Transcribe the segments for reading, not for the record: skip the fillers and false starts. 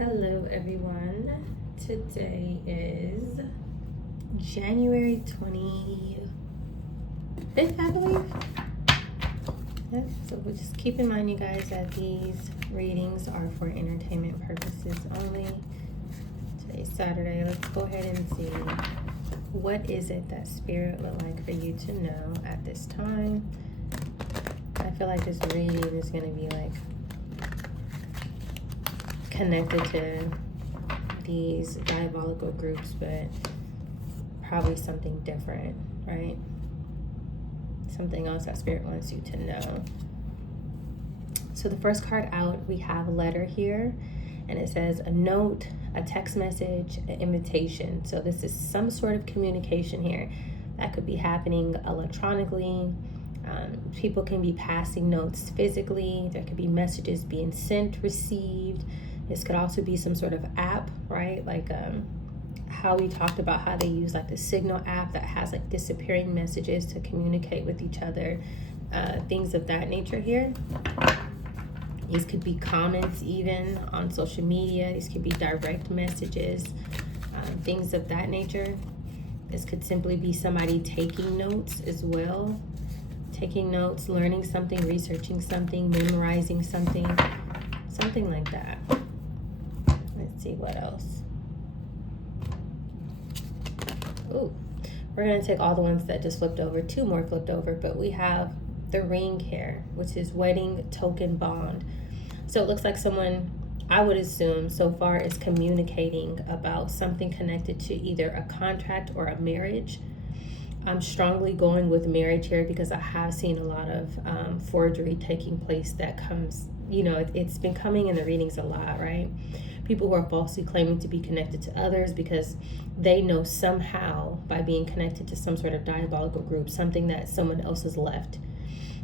Hello everyone. Today is January 25th, I believe. Yeah, so we'll just keep in mind, you guys, that these readings are for entertainment purposes only. Today's Saturday. Let's go ahead and see, what is it that Spirit would like for you to know at this time. I feel like this reading is going to be like connected to these diabolical groups, but probably something different, right? Something else that Spirit wants you to know. So the first card out, we have a letter here, and it says a note, a text message, an invitation. So this is some sort of communication here that could be happening electronically. People can be passing notes physically. There could be messages being sent, received. This could also be some sort of app, right? Like how we talked about how they use like the Signal app that has like disappearing messages to communicate with each other. Things of that nature here. These could be comments even on social media. These could be direct messages, things of that nature. This could simply be somebody taking notes as well. Taking notes, learning something, researching something, memorizing something like that. Let's see what else. Ooh, we're going to take all the ones that just flipped over, 2 more flipped over, but we have the ring here, which is wedding token bond. So it looks like someone, I would assume so far, is communicating about something connected to either a contract or a marriage. I'm strongly going with marriage here because I have seen a lot of forgery taking place that comes, you know, it's been coming in the readings a lot, right? People who are falsely claiming to be connected to others because they know somehow by being connected to some sort of diabolical group, something that someone else has left.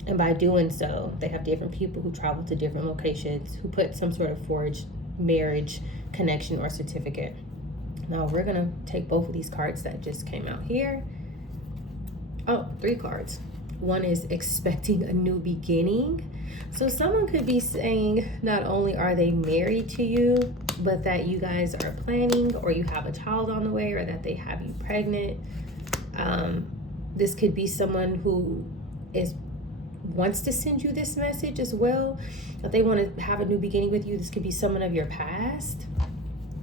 And by doing so, they have different people who travel to different locations who put some sort of forged marriage connection or certificate. Now we're going to take both of these cards that just came out here. Oh, 3 cards. One is expecting a new beginning. So someone could be saying not only are they married to you, but that you guys are planning, or you have a child on the way, or that they have you pregnant. This could be someone who wants to send you this message as well. If they want to have a new beginning with you, this could be someone of your past,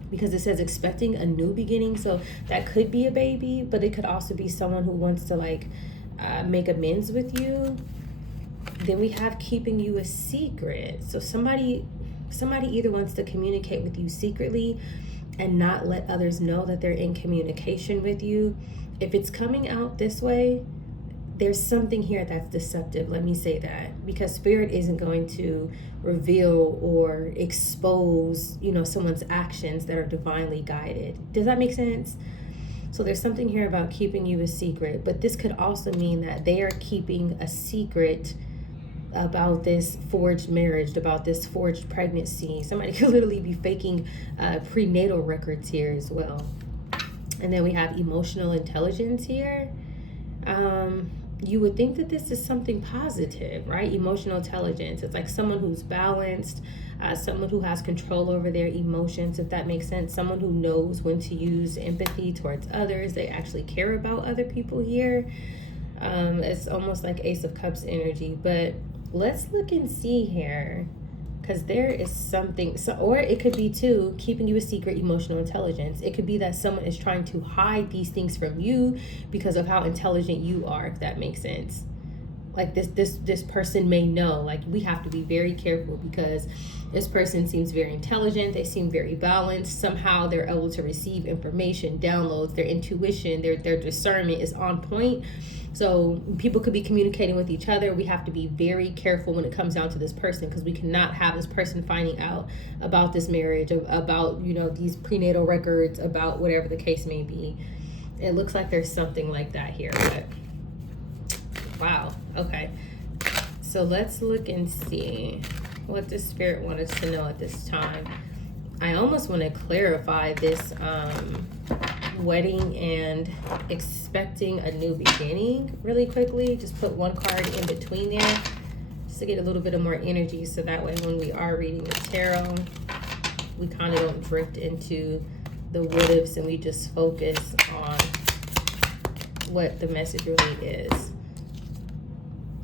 because it says expecting a new beginning. So that could be a baby, but it could also be someone who wants to like make amends with you. Then we have keeping you a secret. So somebody either wants to communicate with you secretly and not let others know that they're in communication with you. If it's coming out this way, there's something here that's deceptive. Let me say that, because Spirit isn't going to reveal or expose, you know, someone's actions that are divinely guided. Does that make sense? So there's something here about keeping you a secret, but this could also mean that they are keeping a secret about this forged marriage, about this forged pregnancy. Somebody could literally be faking prenatal records here as well. And then we have emotional intelligence here. You would think that this is something positive, right? Emotional intelligence. It's like someone who's balanced, someone who has control over their emotions, if that makes sense. Someone who knows when to use empathy towards others. They actually care about other people here. It's almost like Ace of Cups energy. But let's look and see here, because there is something, or it could be too, keeping you a secret, emotional intelligence. It could be that someone is trying to hide these things from you because of how intelligent you are, if that makes sense. Like this person may know, like, we have to be very careful because this person seems very intelligent. They seem very balanced. Somehow they're able to receive information, downloads, their intuition, their discernment is on point. So people could be communicating with each other. We have to be very careful when it comes down to this person, because we cannot have this person finding out about this marriage, about, you know, these prenatal records, about whatever the case may be. It looks like there's something like that here, but wow. Okay. So let's look and see what the Spirit wants us to know at this time. I almost want to clarify this wedding and expecting a new beginning really quickly. Just put 1 card in between there just to get a little bit of more energy, so that way when we are reading the tarot, we kind of don't drift into the what ifs and we just focus on what the message really is.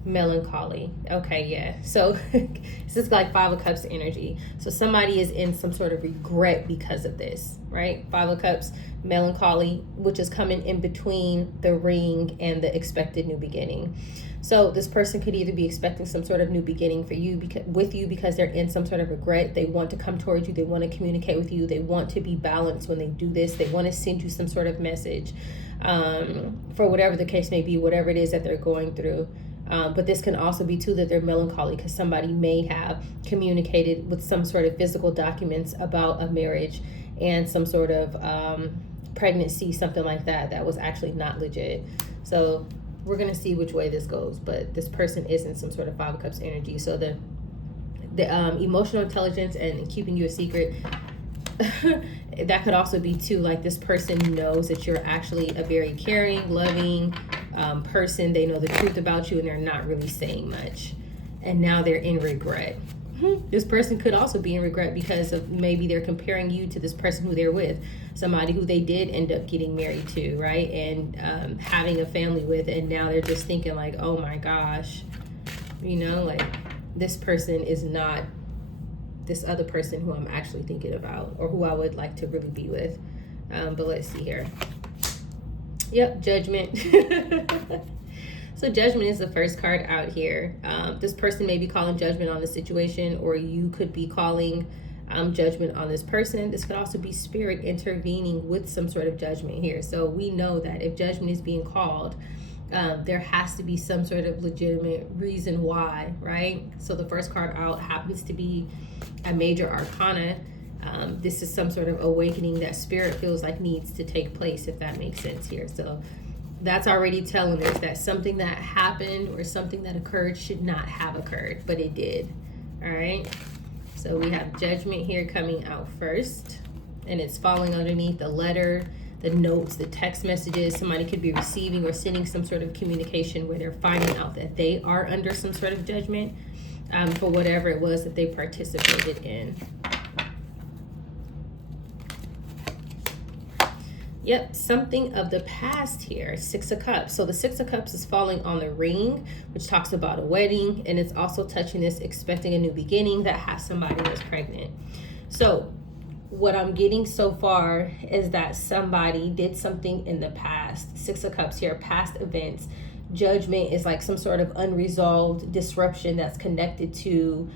Melancholy. Okay, yeah. So this is like Five of Cups energy. So somebody is in some sort of regret because of this, right? Five of Cups, melancholy, which is coming in between the ring and the expected new beginning. So this person could either be expecting some sort of new beginning for you, because they're in some sort of regret. They want to come towards you. They want to communicate with you. They want to be balanced when they do this. They want to send you some sort of message, for whatever the case may be, whatever it is that they're going through. But this can also be too that they're melancholy because somebody may have communicated with some sort of physical documents about a marriage and some sort of pregnancy, something like that, that was actually not legit. So we're going to see which way this goes. But this person is in some sort of Five of Cups energy. So the emotional intelligence and keeping you a secret, that could also be too, like this person knows that you're actually a very caring, loving person. They know the truth about you and they're not really saying much. And now they're in regret. This person could also be in regret because of maybe they're comparing you to this person who they're with, somebody who they did end up getting married to, right? And having a family with, and now they're just thinking like, oh my gosh, you know, like this person is not this other person who I'm actually thinking about or who I would like to really be with. But let's see here. Yep, Judgment. So Judgment is the first card out here. This person may be calling judgment on the situation, or you could be calling judgment on this person. This could also be spirit intervening with some sort of judgment here. So we know that if judgment is being called, there has to be some sort of legitimate reason why, right? So the first card out happens to be a major arcana. This is some sort of awakening that spirit feels like needs to take place, if that makes sense here. So that's already telling us that something that happened or something that occurred should not have occurred, but it did. All right. So we have Judgment here coming out first, and it's falling underneath the letter, the notes, the text messages. Somebody could be receiving or sending some sort of communication where they're finding out that they are under some sort of judgment for whatever it was that they participated in. Yep, something of the past here, Six of Cups. So the Six of Cups is falling on the ring, which talks about a wedding, and it's also touching this expecting a new beginning that has somebody that's pregnant. So what I'm getting so far is that somebody did something in the past. Six of Cups here, past events. Judgment is like some sort of unresolved disruption that's connected to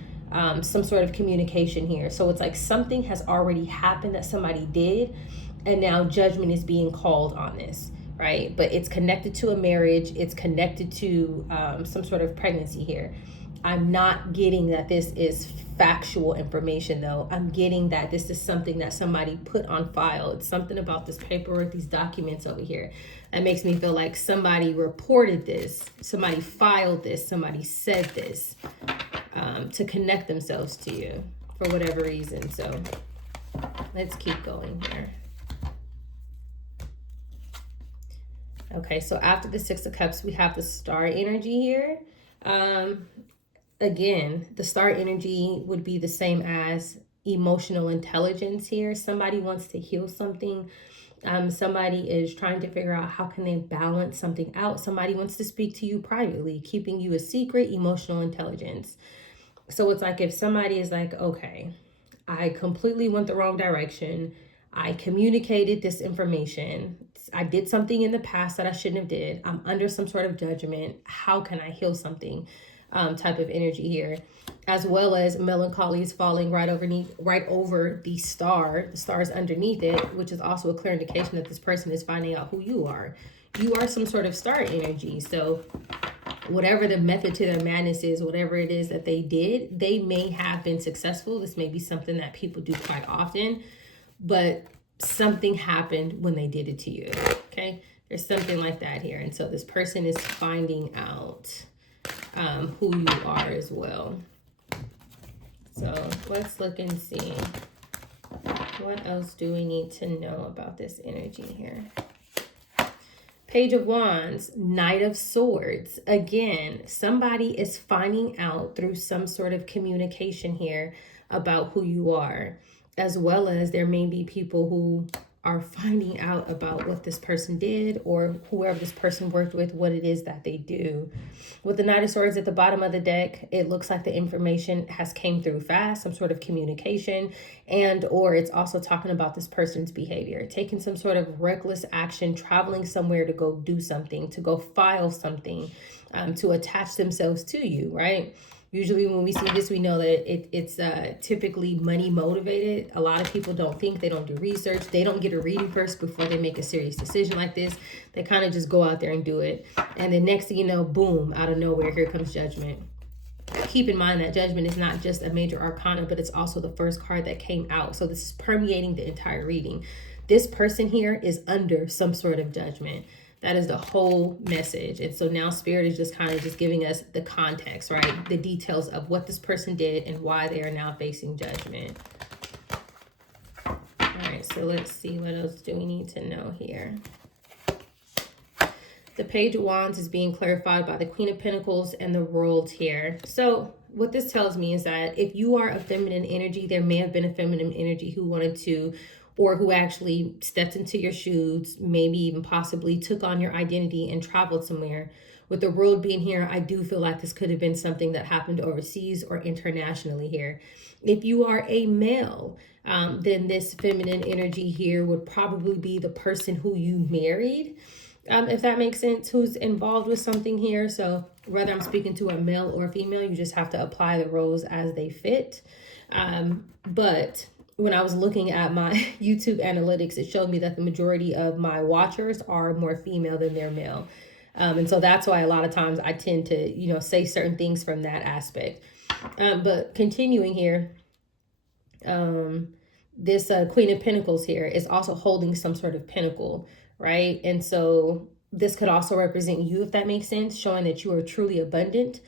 some sort of communication here. So it's like something has already happened that somebody did, and now judgment is being called on this, right? But it's connected to a marriage. It's connected to some sort of pregnancy here. I'm not getting that this is factual information, though. I'm getting that this is something that somebody put on file. It's something about this paperwork, these documents over here, that makes me feel like somebody reported this, somebody filed this, somebody said this to connect themselves to you for whatever reason. So let's keep going here. Okay, so after the Six of Cups, we have the Star energy here. Again, the Star energy would be the same as emotional intelligence here. Somebody wants to heal something. Somebody is trying to figure out how can they balance something out. Somebody wants to speak to you privately, keeping you a secret, emotional intelligence. So it's like if somebody is like, okay, I completely went the wrong direction. I communicated this information. I did something in the past that I shouldn't have did. I'm under some sort of judgment. How can I heal something? Type of energy here, as well as melancholy is falling right over the star. The star is underneath it, which is also a clear indication that this person is finding out who you are. You are some sort of star energy. So whatever the method to their madness is, whatever it is that they did, they may have been successful. This may be something that people do quite often, but something happened when they did it to you. Okay, there's something like that here. And so this person is finding out who you are as well. So let's look and see. What else do we need to know about this energy here? Page of Wands, Knight of Swords. Again, somebody is finding out through some sort of communication here about who you are. as well as there may be people who are finding out about what this person did, or whoever this person worked with, what it is that they do. With the Knight of Swords at the bottom of the deck, it looks like the information has came through fast, some sort of communication, and or it's also talking about this person's behavior, taking some sort of reckless action, traveling somewhere to go do something, to go file something, to attach themselves to you, right? Usually when we see this, we know that it's typically money motivated. A lot of people don't think, they don't do research. They don't get a reading first before they make a serious decision like this. They kind of just go out there and do it. And then next thing you know, boom, out of nowhere, here comes Judgment. Keep in mind that Judgment is not just a major arcana, but it's also the first card that came out. So this is permeating the entire reading. This person here is under some sort of judgment. That is the whole message. And so now Spirit is just kind of just giving us the context, right? The details of what this person did and why they are now facing judgment. All right, so let's see, what else do we need to know here? The Page of Wands is being clarified by the Queen of Pentacles and the World here. So what this tells me is that if you are a feminine energy, there may have been a feminine energy who wanted to, or who actually stepped into your shoes, maybe even possibly took on your identity and traveled somewhere. With the World being here, I do feel like this could have been something that happened overseas or internationally here. If you are a male, then this feminine energy here would probably be the person who you married, if that makes sense, who's involved with something here. So whether I'm speaking to a male or a female, you just have to apply the roles as they fit. But when I was looking at my YouTube analytics, it showed me that the majority of my watchers are more female than they're male. And so that's why a lot of times I tend to, say certain things from that aspect. But continuing here, this Queen of Pentacles here is also holding some sort of pentacle, right? And so this could also represent you, if that makes sense, showing that you are truly abundant.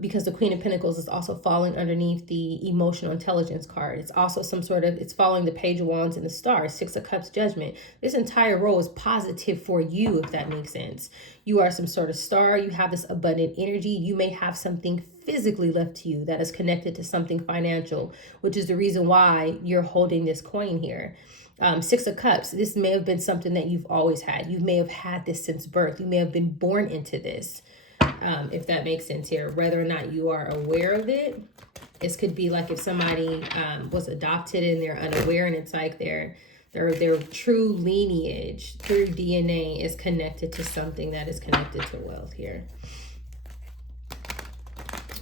Because the Queen of Pentacles is also falling underneath the emotional intelligence card. It's also it's following the Page of Wands and the Star, Six of Cups, Judgment. This entire role is positive for you, if that makes sense. You are some sort of star. You have this abundant energy. You may have something physically left to you that is connected to something financial, which is the reason why you're holding this coin here. Six of Cups, this may have been something that you've always had. You may have had this since birth. You may have been born into this. If that makes sense here, whether or not you are aware of it. This could be like if somebody was adopted and they're unaware, and it's like their true lineage through DNA is connected to something that is connected to wealth here.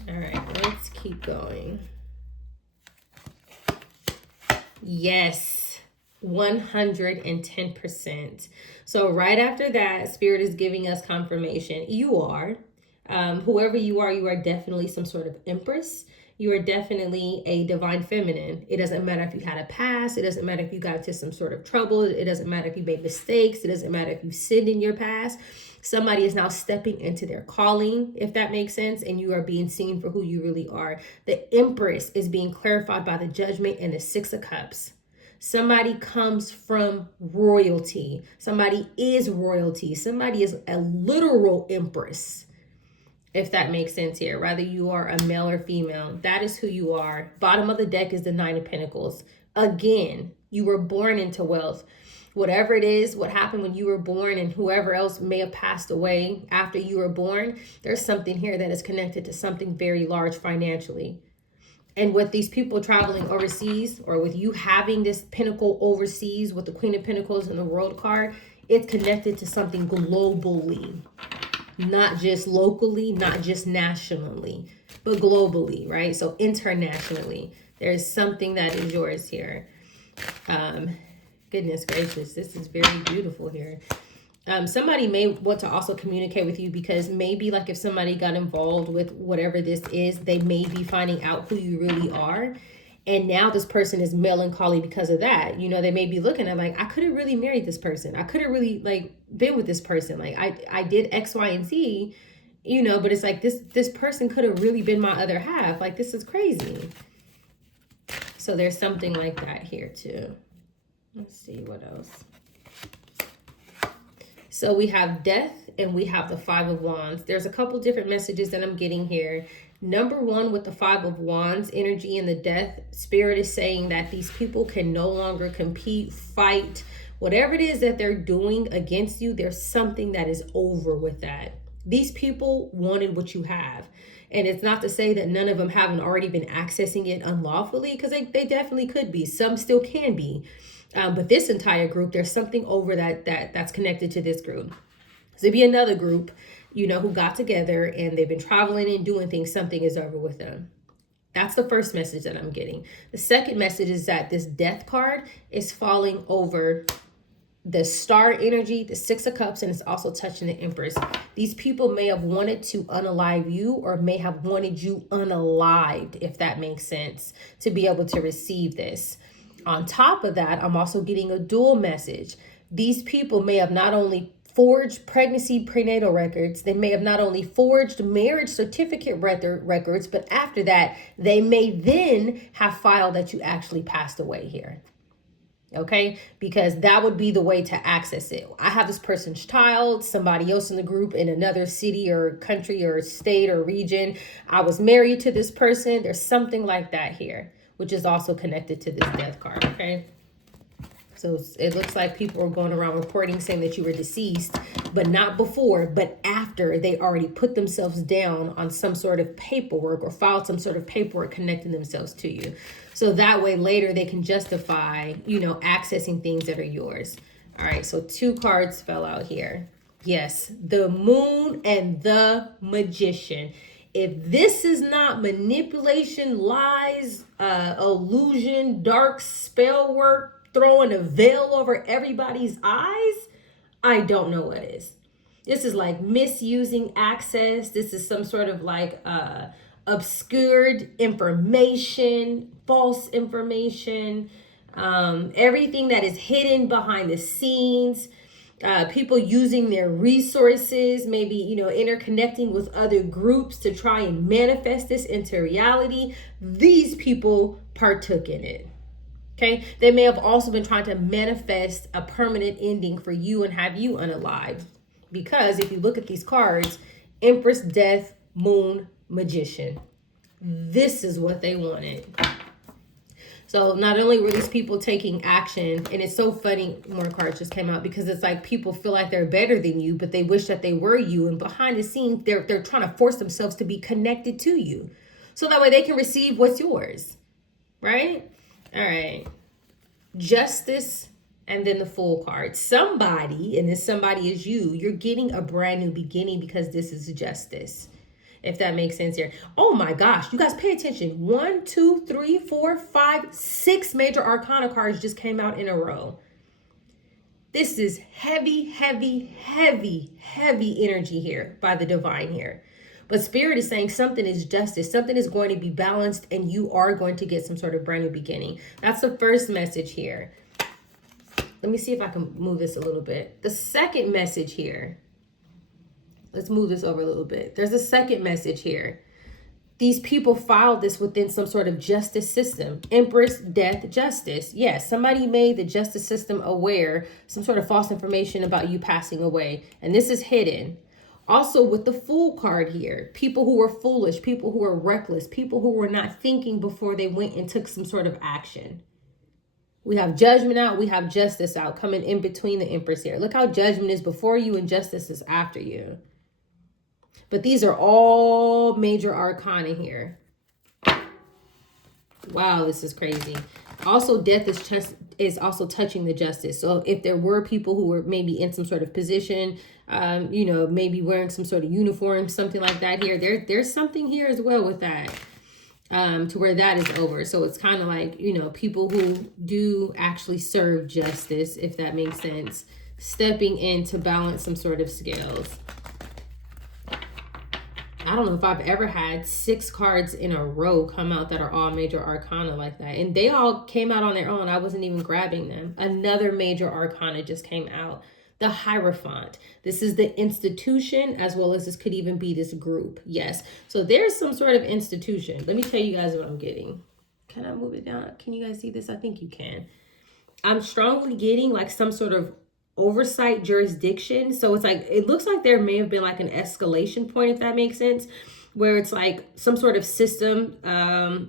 All right, let's keep going. Yes, 110%. So right after that, Spirit is giving us confirmation. You are. Whoever you are definitely some sort of empress. You are definitely a divine feminine. It doesn't matter if you had a past. It doesn't matter if you got into some sort of trouble. It doesn't matter if you made mistakes. It doesn't matter if you sinned in your past. Somebody is now stepping into their calling, if that makes sense, and you are being seen for who you really are. The Empress is being clarified by the Judgment and the Six of Cups. Somebody comes from royalty. Somebody is royalty. Somebody is a literal empress, if that makes sense here. Whether you are a male or female, that is who you are. Bottom of the deck is the Nine of Pentacles. Again, you were born into wealth. Whatever it is, what happened when you were born and whoever else may have passed away after you were born, there's something here that is connected to something very large financially. And with these people traveling overseas, or with you having this pentacle overseas with the Queen of Pentacles and the World card, it's connected to something globally. Not just locally, not just nationally, but globally, right? So internationally, there's something that is yours here. Goodness gracious, this is very beautiful here. Somebody may want to also communicate with you, because maybe like if somebody got involved with whatever this is, they may be finding out who you really are. And now this person is melancholy because of that. They may be looking at like, I could have really married this person. I could have really been with this person. Like I did X, Y, and Z, but it's like this person could have really been my other half. Like, this is crazy. So there's something like that here too. Let's see what else. So we have Death and we have the Five of Wands. There's a couple different messages that I'm getting here. Number one, with the Five of Wands energy and the Death, Spirit is saying that these people can no longer compete, fight, whatever it is that they're doing against you. There's something that is over with that. These people wanted what you have. And it's not to say that none of them haven't already been accessing it unlawfully, because they definitely could be. Some still can be. But this entire group, there's something over that's connected to this group. So there'd be another group, who got together and they've been traveling and doing things. Something is over with them. That's the first message that I'm getting. The second message is that this Death card is falling over the Star energy, the Six of Cups, and it's also touching the Empress. These people may have wanted to unalive you, or may have wanted you unalived, if that makes sense, to be able to receive this. On top of that, I'm also getting a dual message. These people may have not only forged pregnancy prenatal records, they may have not only forged marriage certificate records, but after that, they may then have filed that you actually passed away here. Okay, because that would be the way to access it. I have this person's child, somebody else in the group in another city or country or state or region. I was married to this person. There's something like that here, which is also connected to this Death card. Okay. So it looks like people are going around reporting saying that you were deceased, but not before, but after they already put themselves down on some sort of paperwork or filed some sort of paperwork connecting themselves to you. So that way later they can justify, accessing things that are yours. All right, so 2 cards fell out here. Yes, the Moon and the Magician. If this is not manipulation, lies, illusion, dark spell work, throwing a veil over everybody's eyes, I don't know what is. This is like misusing access. This is some sort of like obscured information, false information, everything that is hidden behind the scenes. People using their resources, maybe, interconnecting with other groups to try and manifest this into reality. These people partook in it. Okay, they may have also been trying to manifest a permanent ending for you and have you unalive. Because if you look at these cards, Empress, Death, Moon, Magician, this is what they wanted. So not only were these people taking action, and it's so funny, more cards just came out, because it's like people feel like they're better than you, but they wish that they were you. And behind the scenes, they're trying to force themselves to be connected to you. So that way they can receive what's yours, right? All right. Justice, and then the Fool card. Somebody, and this somebody is you, you're getting a brand new beginning because this is justice. If that makes sense here. Oh my gosh, you guys pay attention. 1, 2, 3, 4, 5, 6 major arcana cards just came out in a row. This is heavy, heavy, heavy, heavy energy here by the divine here. But Spirit is saying something is justice. Something is going to be balanced and you are going to get some sort of brand new beginning. That's the first message here. Let me see if I can move this a little bit. The second message here. Let's move this over a little bit. There's a second message here. These people filed this within some sort of justice system. Empress, Death, Justice. Yes, somebody made the justice system aware, some sort of false information about you passing away. And this is hidden. Also with the Fool card here, people who were foolish, people who were reckless, people who were not thinking before they went and took some sort of action. We have Judgment out, we have Justice out, coming in between the Empress here. Look how Judgment is before you and Justice is after you. But these are all major arcana here. Wow, this is crazy. Also, Death is also touching the Justice. So if there were people who were maybe in some sort of position, maybe wearing some sort of uniform, something like that here, there's something here as well with that, to where that is over. So it's kind of like, people who do actually serve justice, if that makes sense, stepping in to balance some sort of scales. I don't know if I've ever had 6 cards in a row come out that are all major arcana like that. And they all came out on their own. I wasn't even grabbing them. Another major arcana just came out. The Hierophant. This is the institution, as well as this could even be this group. Yes. So there's some sort of institution. Let me tell you guys what I'm getting. Can I move it down? Can you guys see this? I think you can. I'm strongly getting like some sort of oversight jurisdiction. So it's like, it looks like there may have been like an escalation point, if that makes sense. where it's like some sort of system,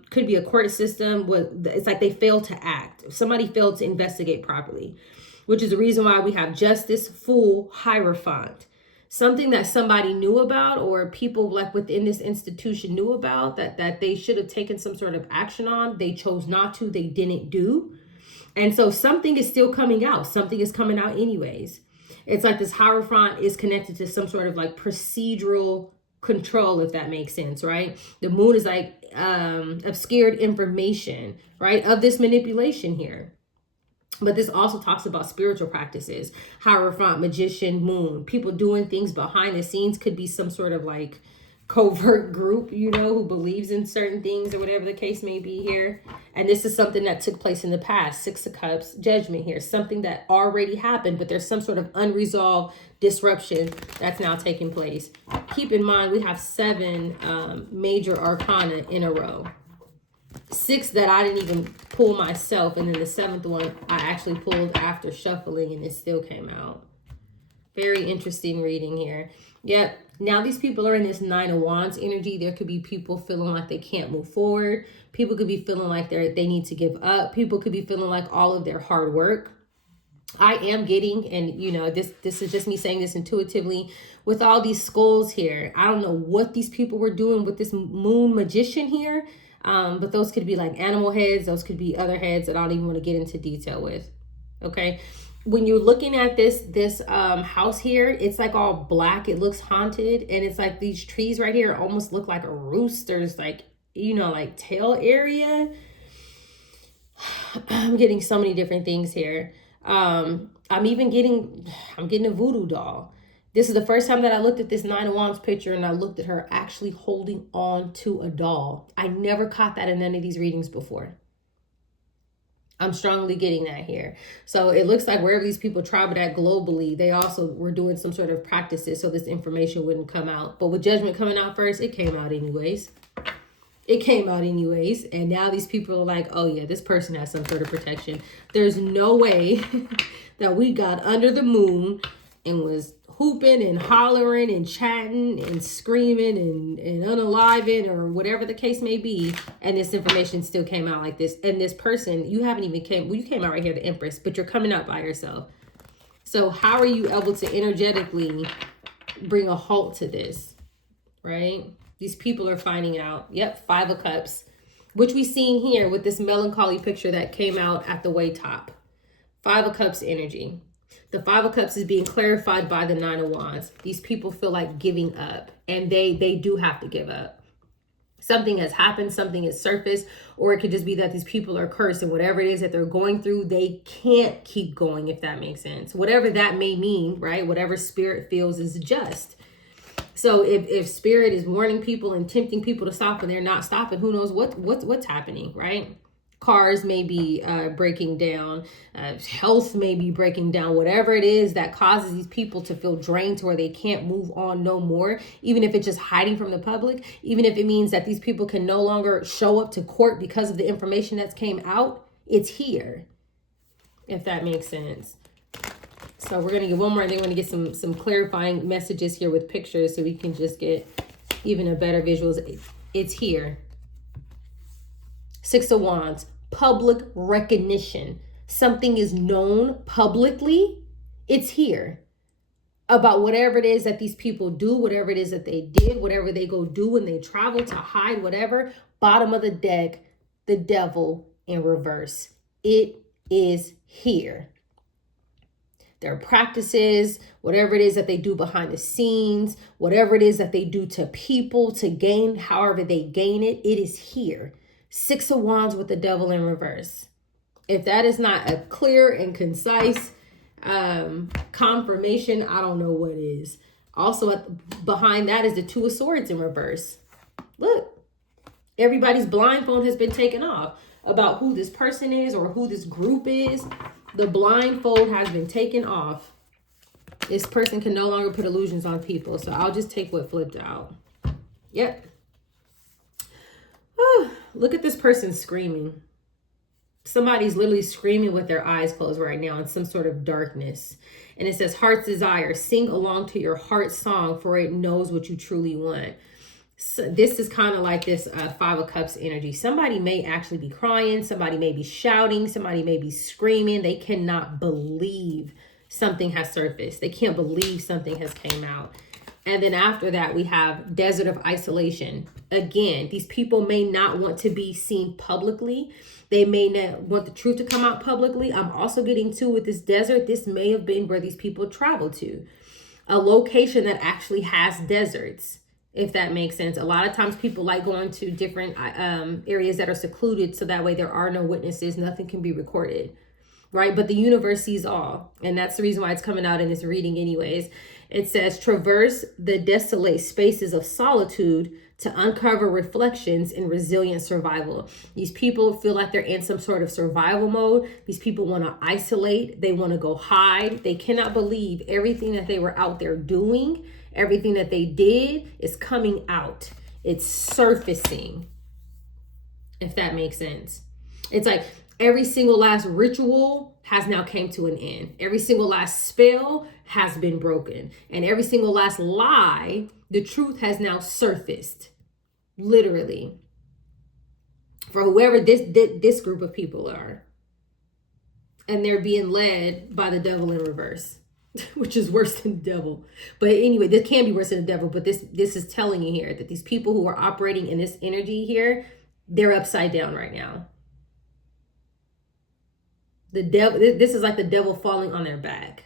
could be a court system. It's like they failed to act. Somebody failed to investigate properly, which is the reason why we have justice, fool, hierophant. Something that somebody knew about, or people like within this institution knew about, that they should have taken some sort of action on. They chose not to, they didn't do. And so something is still coming out. Something is coming out anyways. It's like this hierophant is connected to some sort of like procedural control, if that makes sense, right? The moon is like obscured information, right, of this manipulation here. But this also talks about spiritual practices. Hierophant, magician, moon. People doing things behind the scenes. Could be some sort of like covert group, you know, who believes in certain things or whatever the case may be here. And this is something that took place in the past. Six of Cups, judgment here. Something that already happened, but there's some sort of unresolved disruption that's now taking place. Keep in mind, we have 7 major arcana in a row. 6 that I didn't even pull myself, and then the 7th one I actually pulled after shuffling, and it still came out. Very interesting reading here. Yep. Now these people are in this 9 of Wands energy. There could be people feeling like they can't move forward. People could be feeling like they need to give up. People could be feeling like all of their hard work. I am getting, and you know, this is just me saying this intuitively, with all these skulls here. I don't know what these people were doing with this moon magician here. But those could be like animal heads. Those could be other heads that I don't even want to get into detail with. Okay. When you're looking at this house here, it's like all black. It looks haunted. And it's like these trees right here almost look like a rooster's, like, you know, like tail area. I'm getting so many different things here. I'm getting a voodoo doll. This is the first time that I looked at this 9 of Wands picture, and I looked at her actually holding on to a doll. I never caught that in any of these readings before. I'm strongly getting that here. So it looks like wherever these people traveled at globally, they also were doing some sort of practices so this information wouldn't come out. But with judgment coming out first, it came out anyways. It came out anyways. And now these people are like, oh yeah, this person has some sort of protection. There's no way that we got under the moon and was hooping and hollering and chatting and screaming and unaliving or whatever the case may be, and this information still came out like this. And this person, you haven't even you came out right here, the Empress, but you're coming out by yourself. So how are you able to energetically bring a halt to this, right? These people are finding out. Yep, 5 of Cups, which we seen here with this melancholy picture that came out at the way top. 5 of Cups energy. The 5 of Cups is being clarified by the 9 of Wands. These people feel like giving up, and they do have to give up. Something has happened, something has surfaced, or it could just be that these people are cursed, and whatever it is that they're going through, they can't keep going, if that makes sense. Whatever that may mean, right? Whatever spirit feels is just. So if spirit is warning people and tempting people to stop and they're not stopping, who knows what's happening, right? Cars may be breaking down, health may be breaking down, whatever it is that causes these people to feel drained to where they can't move on no more, even if it's just hiding from the public, even if it means that these people can no longer show up to court because of the information that's came out, it's here, if that makes sense. So we're going to get one more, and then we're going to get some clarifying messages here with pictures so we can just get even a better visuals. It's here. 6 of Wands, public recognition. Something is known publicly. It's here. About whatever it is that these people do, whatever it is that they did, whatever they go do when they travel to hide, whatever. Bottom of the deck, the devil in reverse. It is here. Their practices, whatever it is that they do behind the scenes, whatever it is that they do to people to gain, however they gain it, it is here. 6 of Wands with the devil in reverse. If that is not a clear and concise confirmation, I don't know what is. Also, behind that is the 2 of Swords in reverse. Look, everybody's blindfold has been taken off about who this person is or who this group is. The blindfold has been taken off. This person can no longer put illusions on people. So I'll just take what flipped out. Yep. Oh, look at this person screaming. Somebody's literally screaming with their eyes closed right now in some sort of darkness. And it says, heart's desire, sing along to your heart's song, for it knows what you truly want. So this is kind of like this Five of Cups energy. Somebody may actually be crying. Somebody may be shouting. Somebody may be screaming. They cannot believe something has surfaced. They can't believe something has came out. And then after that, we have desert of isolation. Again, these people may not want to be seen publicly. They may not want the truth to come out publicly. I'm also getting to with this desert, this may have been where these people traveled to. A location that actually has deserts, if that makes sense. A lot of times people like going to different areas that are secluded so that way there are no witnesses, nothing can be recorded, right? But the universe sees all. And that's the reason why it's coming out in this reading anyways. It says, traverse the desolate spaces of solitude to uncover reflections in resilient survival. These people feel like they're in some sort of survival mode. These people want to isolate. They want to go hide. They cannot believe everything that they were out there doing, everything that they did is coming out. It's surfacing, if that makes sense. It's like every single last ritual has now came to an end. Every single last spell has been broken. And every single last lie, the truth has now surfaced. Literally. For whoever this group of people are. And they're being led by the devil in reverse. Which is worse than the devil. But anyway, this can be worse than the devil. But this is telling you here that these people who are operating in this energy here, they're upside down right now. The devil, this is like the devil falling on their back.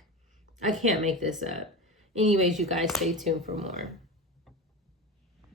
I can't make this up. Anyways, you guys stay tuned for more.